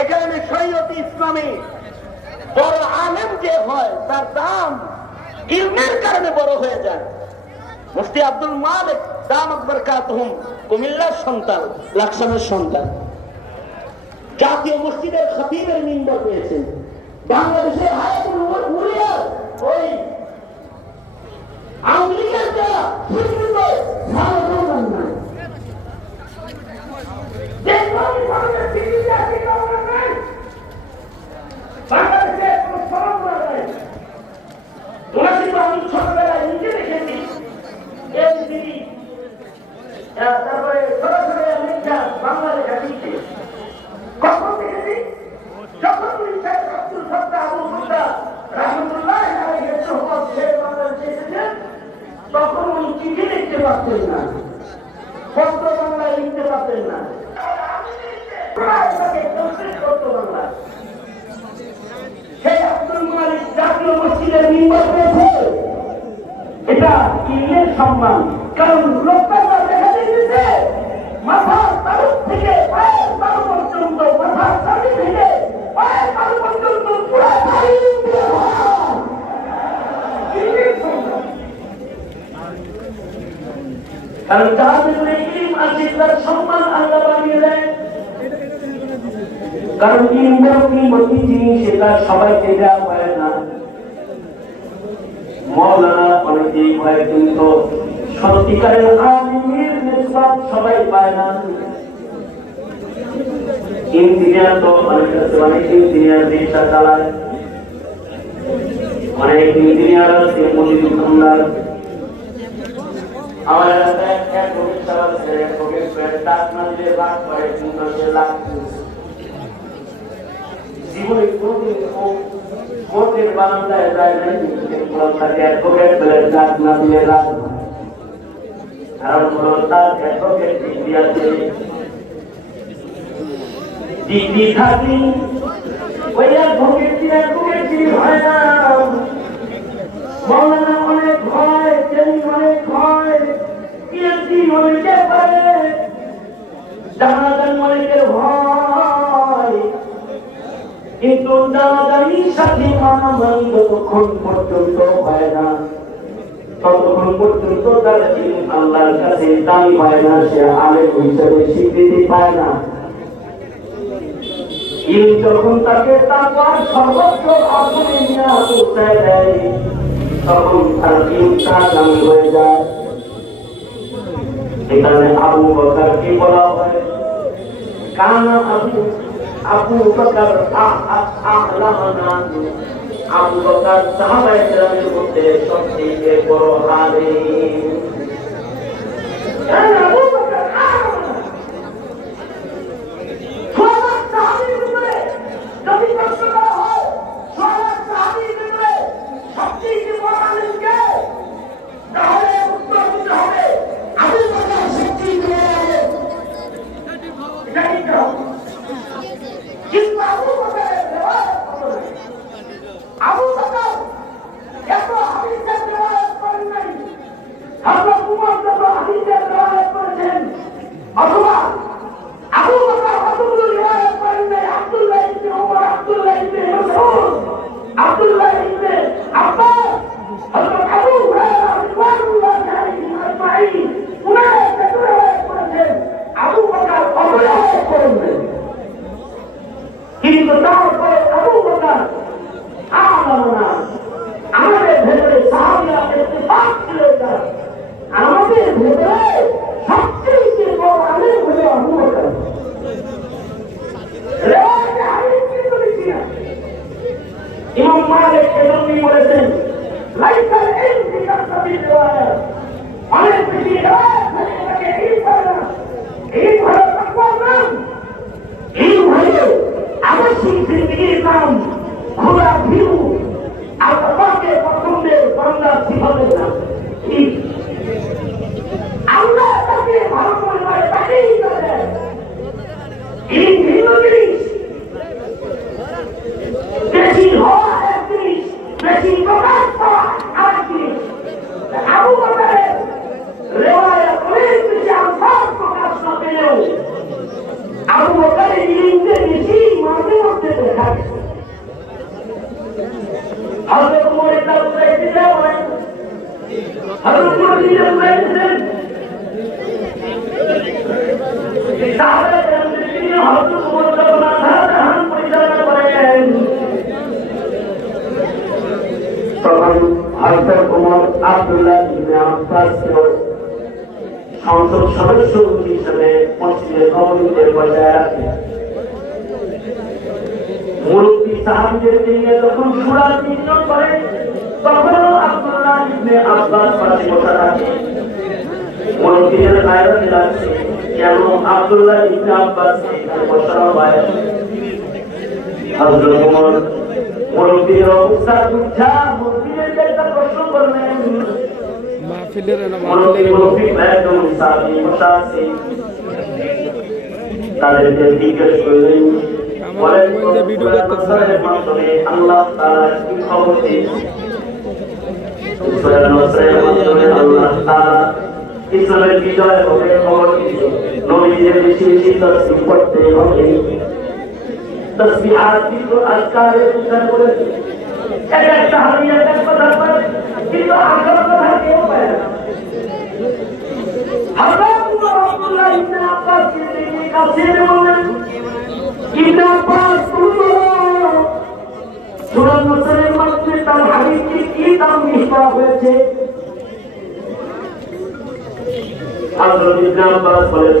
এখানে শরীয়ত ইসলামী বড় আলেম যে হয় তার দাম ইলমের কারণে বড় হয়ে যায়। মুফতি আব্দুল মালিক দামাত বারাকাতুহুম কুমিল্লার সন্তান, লাকসামের সন্তান, জাতীয় মসজিদের খতিবের মিম্বর পেয়েছেন। বাংলাদেশের হায়াতুল উলিয়ার ওই আওয়ামী লীগের যারা স্বীকৃত সাধারণ নাই, বাংলাদেশের কোন পরম্পরা নেই। আমি ছোটবেলায় নিজে দেখেছি, তারপরে সরাসরি আমেরিকা বাংলা লেখা শিখছে। কখন দেখেছি? যখন আব্দুল সত্তা আবু মুসা রাহমাতুল্লাহ আলাইহির সোহবত ছেড়ে বাংলাদেশে এসেছেন, তখন উনি চিঠি লিখতে পারতেন না, পত্র বাংলায় লিখতে পারতেন না। সেই আব্দুল মালিক জাতীয় মসজিদের মিম্বর পেয়েছে, এটা ইলমের সম্মান। কারণ লোকটা দেখা দিয়েছে মাথার তালু থেকে পায়ের তালু পর্যন্ত, মাথার তালু থেকে পায়ের তালু পর্যন্ত পুরো কারণ যার ভিতরে ইলম আছে তার সম্মান আল্লাহ বানিয়ে দেয়। কারণ ইলমের কিমতি জিনিস এটা সবাইকে দেওয়া হয় না। মৌলানা অনেকেই হয়, কিন্তু সত্যিকারের আলিমের নিসবত সবাই পায় না। ইঞ্জিনিয়ার তো অনেক ইঞ্জিনিয়ার রিক্সা চালায়, অনেক ইঞ্জিনিয়ার আছে মজুরি দোকানদার। আমার এলাকায় এক ভবিষ্যৎ আছে, এক ভবিষ্যৎ ডাক না দিলে লাখ করে, কিন্তু সে লাখ জীবনে কোনদিন কোর্টের বারান্দায় যায় নাই, তাকে অ্যাডভোকেট বলে ডাক না দিলে লাভ। কারণ হলো তার অ্যাডভোকেট ডিগ্রি আছে, ডিগ্রি থাকি ওই অ্যাডভোকেট হয় না। মৌলানা অনেক হয়, ট্রেনিং অনেক হয়, পিএইচডি অনেকে পারে, জানাজানি অনেকের হয়, কিন্তু জানাজানির সাথে মানামানি যতক্ষণ পর্যন্ত হয় না, ততক্ষণ পর্যন্ত তার ইলম আল্লাহর কাছে দামি হয় না, সে আলেম হিসেবে স্বীকৃতি পায় না। ইলম যখন তাকে তাকওয়ার সর্বোচ্চ আসনে নিয়ে পৌঁছায় দেয়, তখন তার ইলমটা দামি হয়ে যায়। এখানে আবু বকরকে বলা হয় কানা আবু বকর আ'লামানা। আবু বকর সাহাবায়ে কেরামের মধ্যে সবচেয়ে বড় আলেম। আবু বকর যদি প্রশ্ন করা হয় সাহাবীদের মধ্যে সবচেয়ে বড় আলেম কে, তাহলে উত্তর দিতে হবে আবু বকর সবচেয়ে বড় আলেম। এটা ঠিক না, কিন্তু আবু বকরের রিওয়ায়াত কত? আবু বকর এত হাদিসের রিওয়ায়াত করেন নাই, হযরত উমর যত হাদিসের রিওয়ায়াত করেছেন, অথবা আবু বকর কতগুলো রিওয়ায়াত করেন নাই। আব্দুল্লাহ ইবনে উমর, আব্দুল্লাহ ইবনে মাসউদ, আব্দুল্লাহ ইবনে আব্বাস, হযরত আবু হুরায়রা রাদিয়াল্লাহু আনহু আজমাইন উনারা কত রিওয়ায়াত করেছেন। আবু বকর কত রিওয়ায়াত করেন নাই, কিন্তু তারপরে আবু বকর আ'লামানা। আমাদের ভেতরে সাহাবীরা ইত্তেফাক ছিল, আমাদের ভেতরে সবচেয়ে বড় আলেম হলো আবু বকর। ইমাম মালিক এজন্যই বলেছেন লাইসাল ইলম বিকাসবিল রিওয়ায়াত, অনেক বেশি রিওয়ায়াত হলে এটাকে ইলম হয় না। ইলম হলো তাকওয়ার নাম, ইলম হলো খোলা ভিউ আল্লাহকে পছন্দের বান্দা কিভাবে না আল্লাহ তাকে ভালো পরিবারে তাকেই দেন এই ভিন্ন জিনিস বেশি হওয়া এক জিনিস বেশি প্রকাশ পাওয়া আরেক জিনিস আবু বকরের রেওয়ায়াত অনেক বেশি আলফাজ প্রকাশ না পেলেও আবু বকরের ইলমে বেশি মাঝে মধ্যে দেখা গেছে হযরত ওমর ইবনে আব্দুল আজিজ বলেন হযরত ওমর ইবনে আব্দুল আজিজ সাহাবা কেরামদের হযরত ওমর যখন সাহাবাহান পরিচালনা করেন তখন হযরত ওমর আব্দুল্লাহ ইবনে আব্বাসকে সংসদ সদস্য হিসেবে মসজিদে নববীতে বসায় রাখেন মুরব্বী সাহাবীদের নিয়ে যখন সূরা নির্ণয় করে তখন আব্দুল্লাহ ইবনে আব্বাস পাশে বসা থাকে মুরব্বীদের গায়রত লাগছে কেন আব্দুল্লাহ ইবনে আব্বাস এখানে বসানো হয় হযরত ওমর মুরব্বীর অবস্থা বুঝা মুরব্বীদেরকে একটা প্রশ্ন করলেন মাহফিলের না মুরব্বী একদম সাথী বসা আছে তাদেরকে জিজ্ঞেস করলেন বলেন ভিডিও করতেছে আল্লাহ তাআলা কি খবর দিয়েছে সূরা নূরের মাধ্যমে আল্লাহ তাআলা ইসলামের বিজয় হবে খবর দিয়েছে নবীদের বেশি বেশি তাসবিহ করতে হবে তাসবিহাত কিন্তু আজকারে উচ্চারণ করেছে এক একটা হাদিয়া এক কথা বলে কিন্তু আসল কথা কেউ পায় না হযরত আব্দুল্লাহ ইবনে আব্বাস কে কাছে বললেন ইবনে আব্বাস সূরা নূরের মধ্যে তার হাদিসটি কি তামবিহ করা হয়েছে হযরত ইবনে আব্বাস বলেন